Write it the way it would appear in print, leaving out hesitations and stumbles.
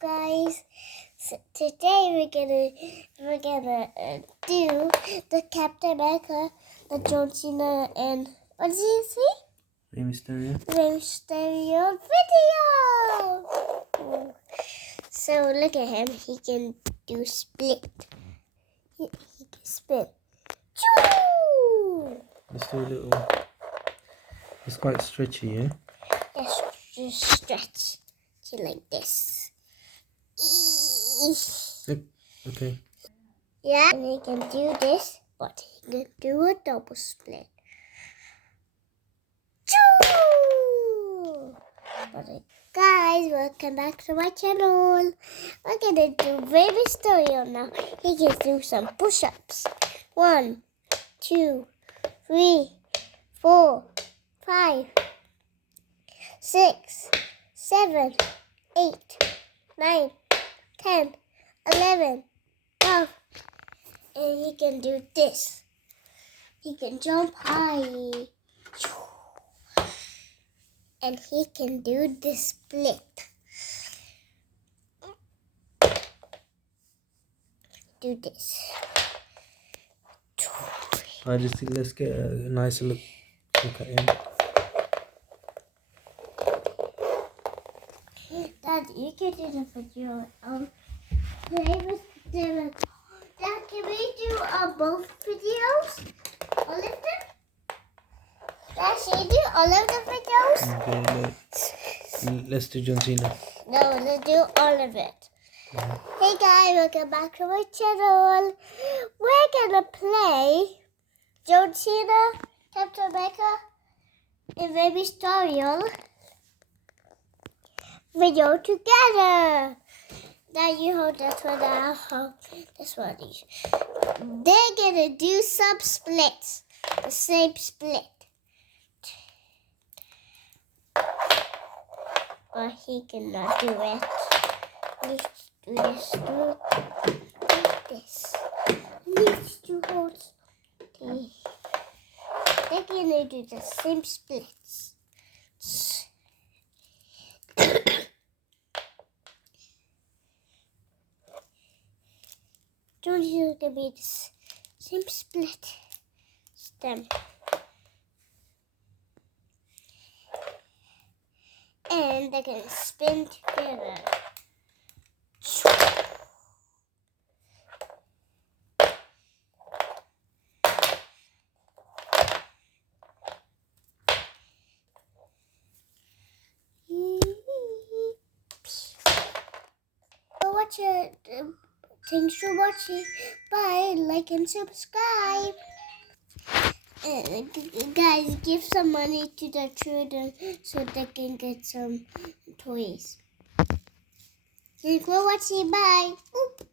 guys. So today we're gonna do the Captain America, the John Cena, and what did you say? Mysterio. Mysterio video. So look at him. He can do split. He can spin. Choo! Let's do a little. It's quite stretchy, yeah? Yes, just stretch it like this. Yep. Okay. Yeah, and he can do this, but he can do a double split. Choo! Guys, welcome back to my channel. We're gonna do baby Mysterio now. He can do some push-ups. 1, 2, 3, 4, 5, 6, 7, 8, 9, 10, 11, 12. And he can do this. He can jump high. And he can do the split. Do this. I just think let's get a nicer look at him. Dad, you can do the video. Play with the. Dad, can we do both videos? All of them? Dad, should you do all of the videos? Okay, let's do John Cena. No, let's do all of it. Hey guys, welcome back to my channel. We're gonna play John Cena, Captain America, and Baby Mysterio video together. Now you hold this one, I'll hold this one. They're gonna do some splits, the same split. But he cannot do it. Let's do this. Do like this. Needs to hold. They're gonna do the same splits. Don't you gonna be the same split stem. And they're gonna spin together. Thanks for watching. Bye, like and subscribe. Guys, give some money to the children so they can get some toys. Thanks for watching. Bye. Oop.